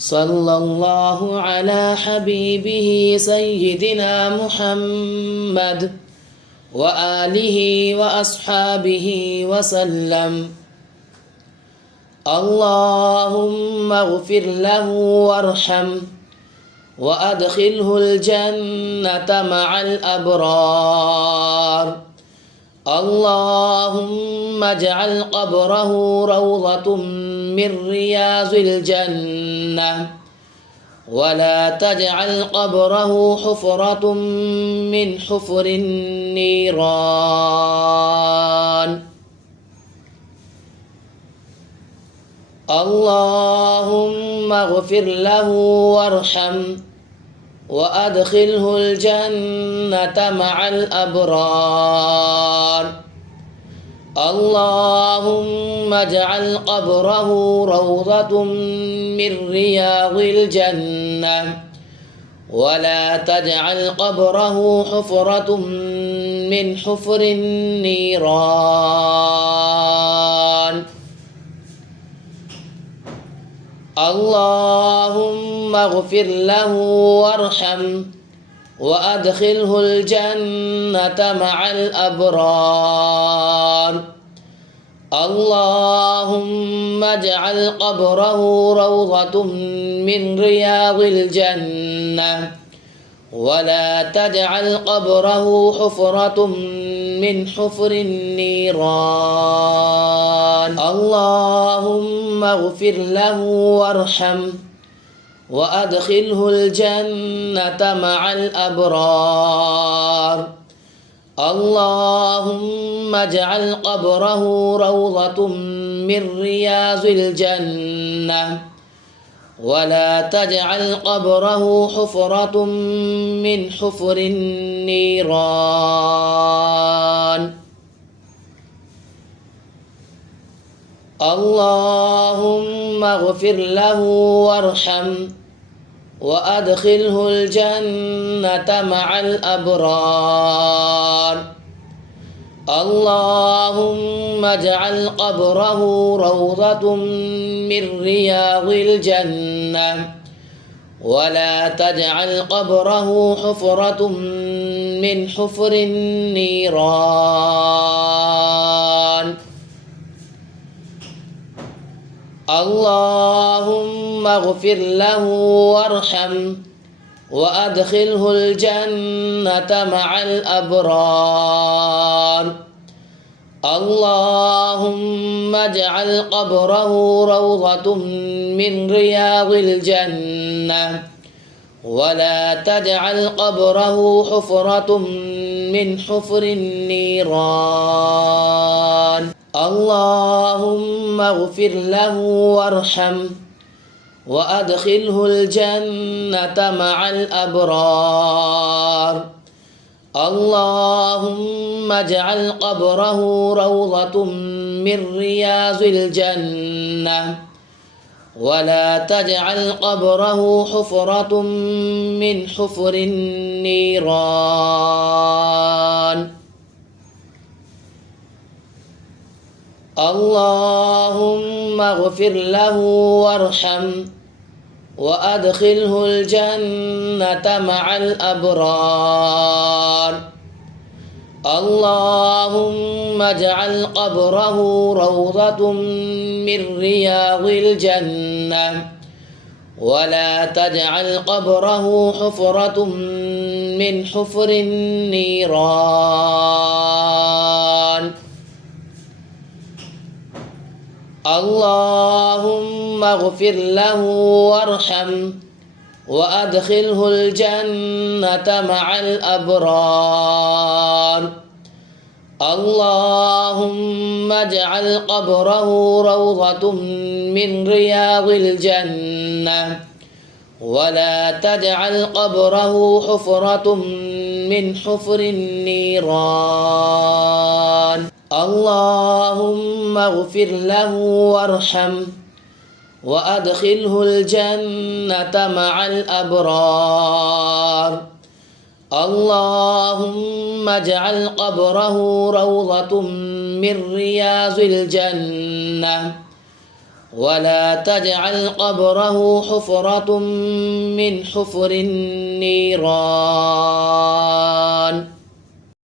صلى الله على حبيبه سيدنا محمد وآله وأصحابه وسلم. اللهم اغفر له وارحمه وأدخله الجنة مع الأبرار. اللهم اجعل قبره روضة من رياض الجنة ولا تجعل قبره حفرة من حفر النيران. اللهم اغفر له وارحمه وأدخله الجنة مع الأبرار. اللهم اجعل قبره روضة من رياض الجنة ولا تجعل قبره حفرة من حفر النيران. اللهم اغفر له وارحمه وأدخله الجنة مع الأبرار. اللهم اجعل قبره روضة من رياض الجنة ولا تجعل قبره حفرة من حفر النيران. اللهم اغفر له وارحمه وأدخله الجنة مع الأبرار. اللهم اجعل قبره روضة من رياض الجنة ولا تجعل قبره حفرة من حفر النيران. اللهم اغفر له وارحمه وأدخله الجنة مع الأبرار. اللهم اجعل قبره روضة من رياض الجنة ولا تجعل قبره حفرة من حفر النيران. اللهم اغفر له وارحمه وأدخله الجنة مع الأبرار. اللهم اجعل قبره روضة من رياض الجنة ولا تجعل قبره حفرة من حفر النيران. اللهم اغفر له وارحمه وأدخله الجنة مع الأبرار. اللهم اجعل قبره روضة من رياض الجنة ولا تجعل قبره حفرة من حفر النيران. اللهم اغفر له وارحمه وأدخله الجنة مع الأبرار. اللهم اجعل قبره روضة من رياض الجنة ولا تجعل قبره حفرة من حفر النيران. اللهم اغفر له وارحمه وأدخله الجنة مع الأبرار. اللهم اجعل قبره روضة من رياض الجنة ولا تجعل قبره حفرة من حفر النيران. اللهم اغفر له وارحمه وأدخله الجنة مع الأبرار. اللهم اجعل قبره روضة من رياض الجنة ولا تجعل قبره حفرة من حفر النيران